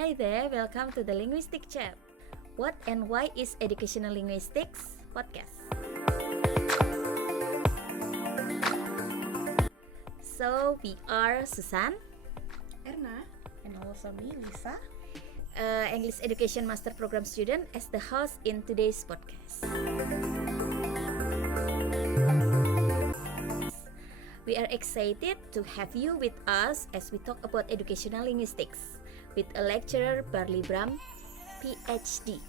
Hi there, welcome to the Linguistic Chat. What and why is educational linguistics podcast? So we are Susan, Erna, and also me, Lisa. English Education Master Program student, as the host in today's podcast. We are excited to have you with us as we talk about educational linguistics with a lecturer, Barley Bram, PhD.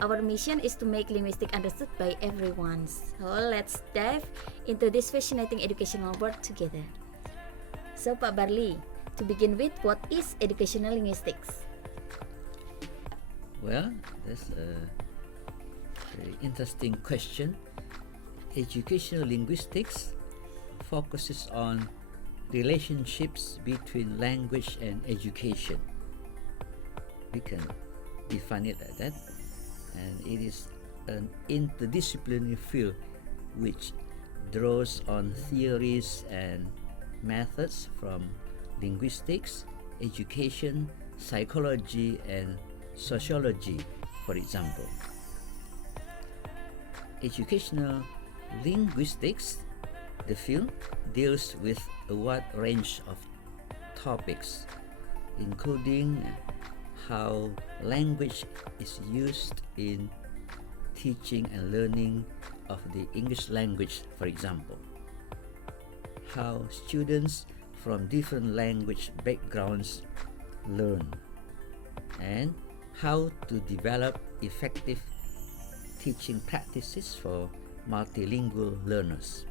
Our mission is to make linguistics understood by everyone. So let's dive into this fascinating educational world together. So Pak Barley, to begin with, what is educational linguistics? Well, that's a very interesting question. Educational linguistics focuses on relationships between language and education. We can define it like that, and it is an interdisciplinary field which draws on theories and methods from linguistics, education, psychology, and sociology, for example. Educational linguistics, the field, deals with a wide range of topics, including how language is used in teaching and learning of the English language, for example. How students from different language backgrounds learn, and how to develop effective teaching practices for multilingual learners.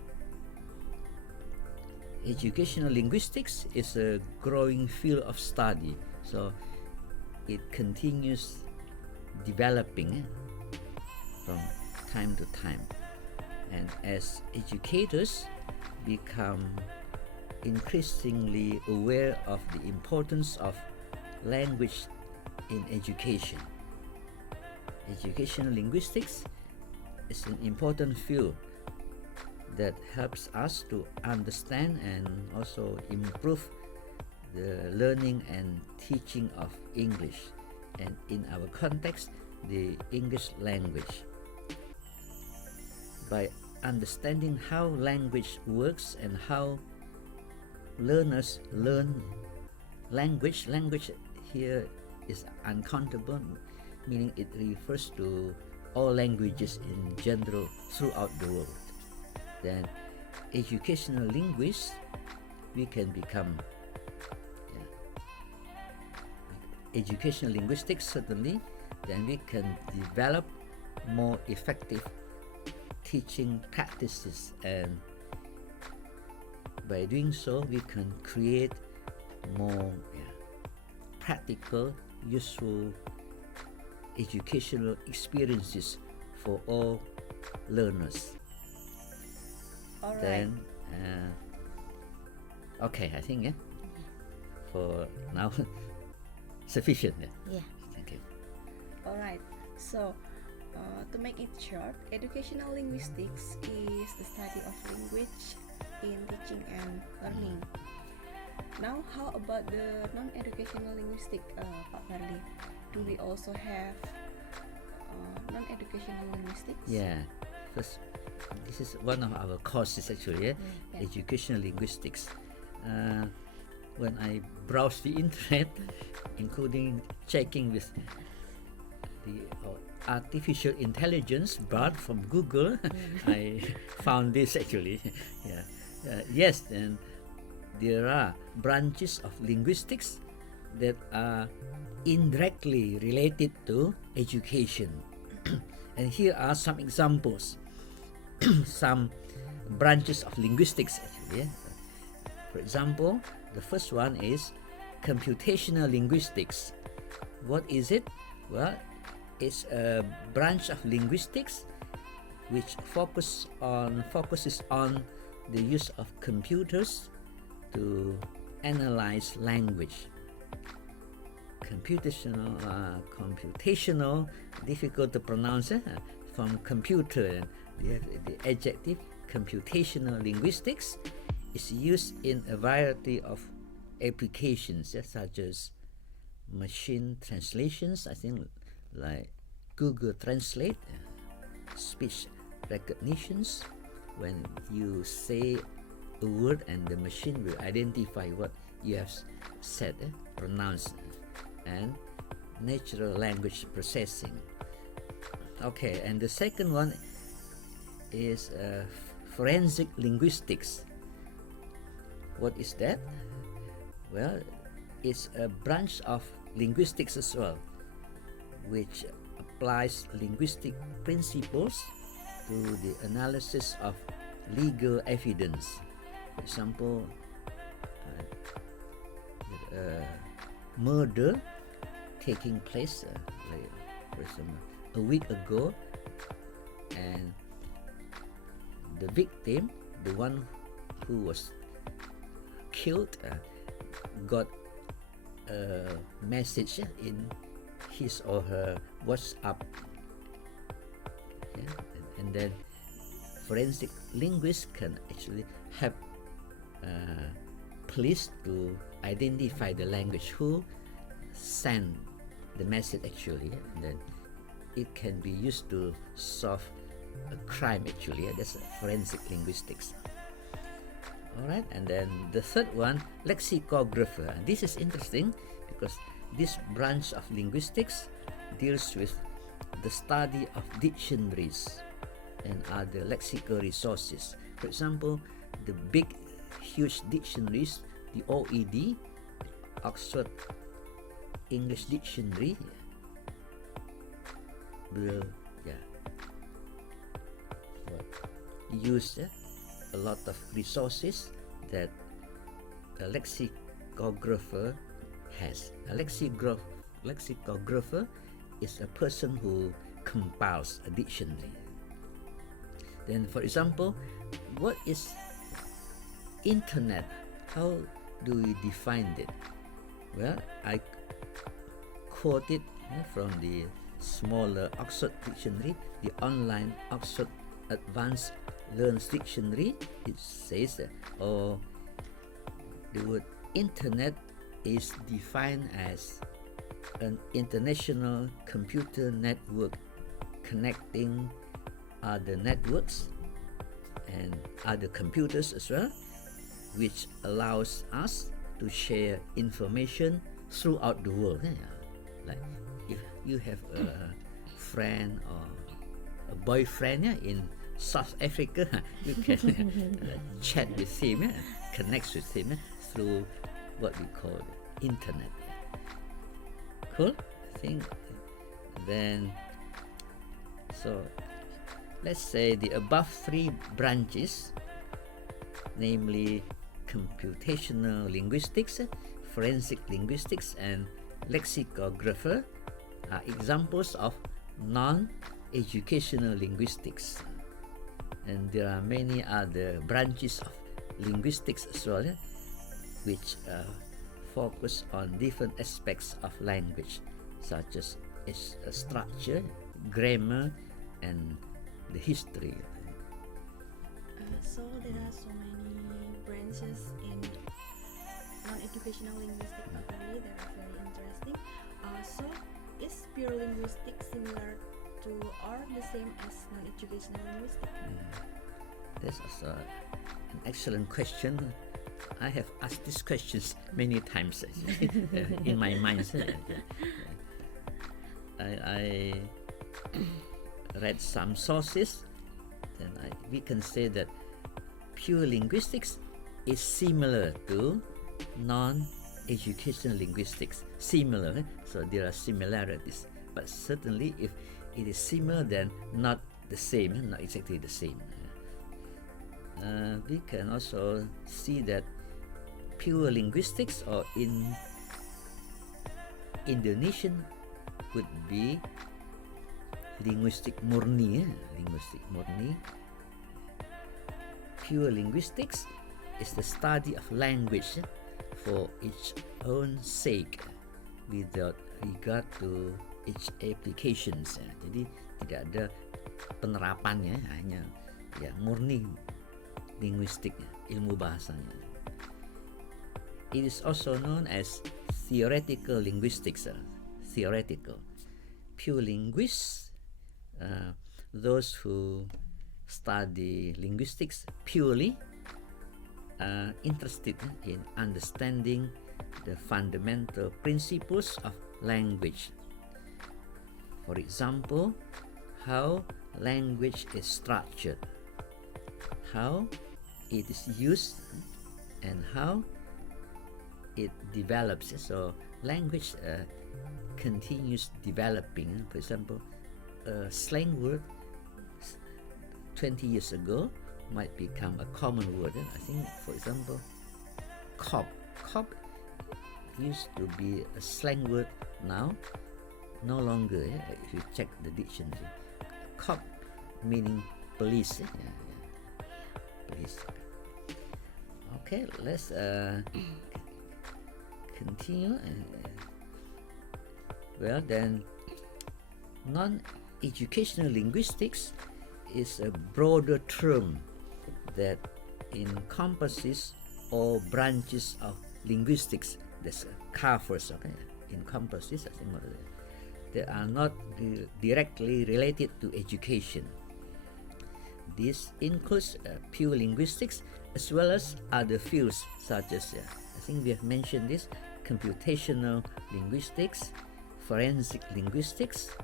Educational linguistics is a growing field of study, so it continues developing from time to time. And as educators become increasingly aware of the importance of language in education, educational linguistics is an important field that helps us to understand and also improve the learning and teaching of English, and in our context, the English language. By understanding how language works and how learners learn language here is uncountable, meaning it refers to all languages in general throughout the world. Then educational linguists, we can become educational linguistics, certainly, then we can develop more effective teaching practices, and by doing so we can create more practical, useful educational experiences for all learners. All right. Then okay, I think for now sufficient. Yeah. Thank you. All right. So, to make it short, educational linguistics is the study of language in teaching and learning. Now, how about the non-educational linguistic, Pak Barley? Do we also have non-educational linguistics? Yeah. First, this is one of our courses actually, educational linguistics. When I browse the internet, including checking with the artificial intelligence Bard from Google, I found this actually. Yes, and there are branches of linguistics that are indirectly related to education. And here are some examples, some branches of linguistics actually. For example, the first one is computational linguistics. What is it? Well, it's a branch of linguistics which focuses on the use of computers to analyze language. Computational, difficult to pronounce, from computer. We have the adjective computational linguistics is used in a variety of applications, such as machine translations, I think, like Google Translate, speech recognitions. When you say a word and the machine will identify what you have said, pronounced, and natural language processing. Okay, and the second one is forensic linguistics. What is that? Well, it's a branch of linguistics as well, which applies linguistic principles to the analysis of legal evidence. For example, murder taking place, like, for example, a week ago, and the victim, the one who was killed, got a message in his or her WhatsApp, and then forensic linguists can actually help police to identify the language who sent the message actually, and then it can be used to solve a crime actually. That's forensic linguistics. All right, and then the third one, lexicographer. And this is interesting because this branch of linguistics deals with the study of dictionaries and other lexical resources. For example, the big, huge dictionaries, the OED, Oxford English Dictionary, will use a lot of resources that a lexicographer has. A lexicographer is a person who compiles a dictionary. Then, for example, what is internet? How do we define it? Well, I quote it from the smaller Oxford Dictionary, the online Oxford Advanced Learns Dictionary. It says that, the word internet is defined as an international computer network connecting other networks and other computers as well, which allows us to share information throughout the world. Like if you have a friend or a boyfriend in South Africa, you can chat with him, connect with him through what we call the internet. Cool? I think then, so let's say the above three branches, namely computational linguistics, forensic linguistics, and lexicographer, are examples of non-educational linguistics. And there are many other branches of linguistics as well, which focus on different aspects of language, such as its structure, grammar, and the history. So there are so many branches in non-educational linguistics. Apparently, they are very interesting. So is pure linguistics similar to or the same as non-educational linguistics? That's also an excellent question. I have asked these questions many times in my mind. I read some sources, and we can say that pure linguistics is similar to non-educational linguistics. Similar, so there are similarities, but certainly if it is similar, then not the same, not exactly the same. We can also see that pure linguistics, or in Indonesian, would be linguistik murni. Linguistik murni. Pure linguistics is the study of language for its own sake, without regard to its applications. Jadi tidak ada penerapannya, hanya murni linguistiknya, ilmu bahasanya. It is also known as theoretical linguistics. Theoretical. Pure linguists, those who study linguistics purely, are interested in understanding the fundamental principles of language. For example, how language is structured, how it is used, and how it develops. So language continues developing. For example, a slang word 20 years ago might become a common word. I think, for example, cop. Cop used to be a slang word, now no longer. If you check the dictionary, cop meaning police. Police. Okay, let's continue. Well, then, non-educational linguistics is a broader term that encompasses all branches of linguistics. That's covers, okay, encompasses, I think, that are not directly related to education. This includes pure linguistics as well as other fields such as, I think we have mentioned this, computational linguistics, forensic linguistics,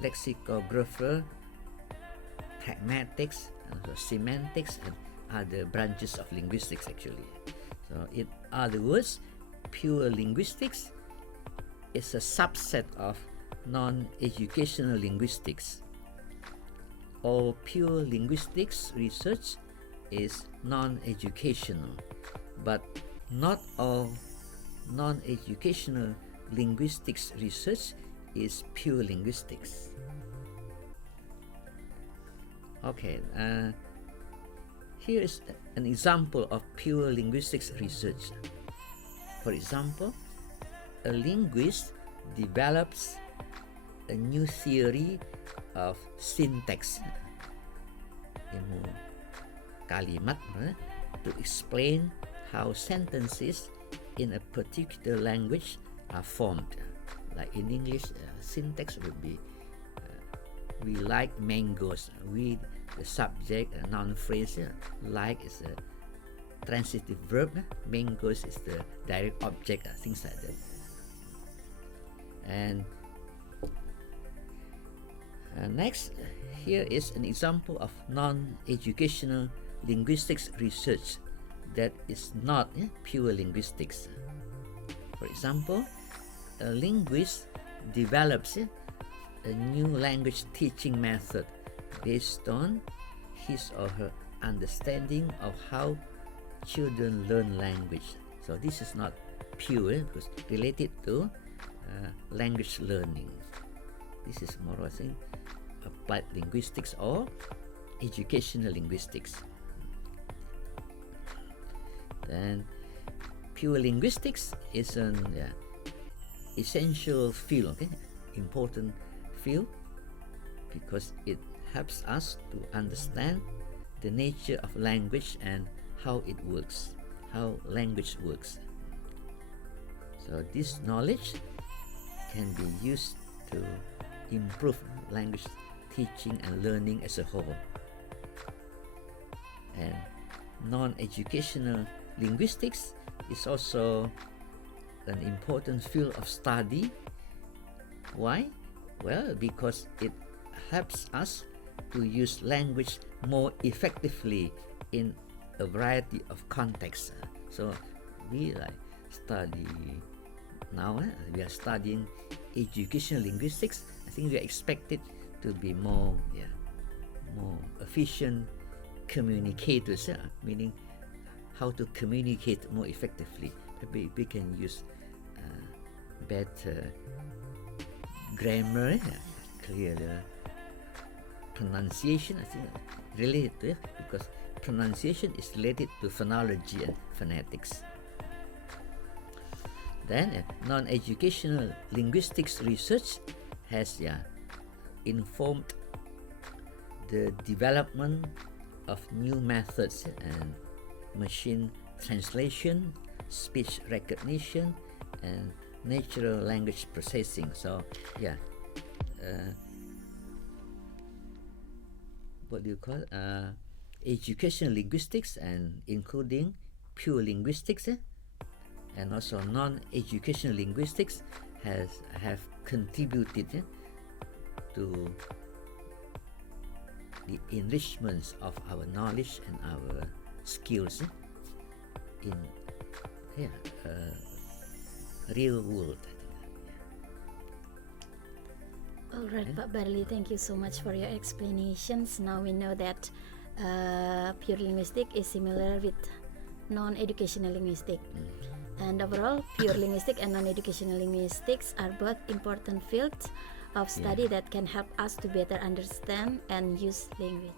lexicographer, pragmatics, semantics, and other branches of linguistics actually. So in other words, pure linguistics is a subset of non-educational linguistics. All pure linguistics research is non-educational, but not all non-educational linguistics research is pure linguistics. Okay, here is an example of pure linguistics research. For example, a linguist develops a new theory of syntax, ilmu kalimat, to explain how sentences in a particular language are formed. Like in English, syntax would be we like mangoes. We, the subject, noun phrase. Like is a transitive verb. Mangoes is the direct object. Things like that. And next, here is an example of non-educational linguistics research that is not pure linguistics. For example, a linguist develops a new language teaching method based on his or her understanding of how children learn language. So this is not pure because related to language learning. This is more, I think, applied linguistics or educational linguistics. Then pure linguistics is an essential field, okay, important field, because it helps us to understand the nature of language and how it works, how language works. So this knowledge can be used to improve language teaching and learning as a whole. And non-educational linguistics is also an important field of study. Why? Well, because it helps us to use language more effectively in a variety of contexts. So we study now, we are studying educational linguistics. I think we are expected to be more efficient communicators, meaning how to communicate more effectively. Maybe we can use better grammar, clearer pronunciation. I think related to it, because pronunciation is related to phonology and phonetics. Then non-educational linguistics research has informed the development of new methods and machine translation, speech recognition, and natural language processing. So yeah, what do you call education linguistics, and including pure linguistics, and also non-educational linguistics have contributed to the enrichments of our knowledge and our skills in real world. All right, Pak Barli, thank you so much for your explanations. Now we know that pure linguistic is similar with non-educational linguistic. And overall, pure linguistic and non-educational linguistics are both important fields of study that can help us to better understand and use language.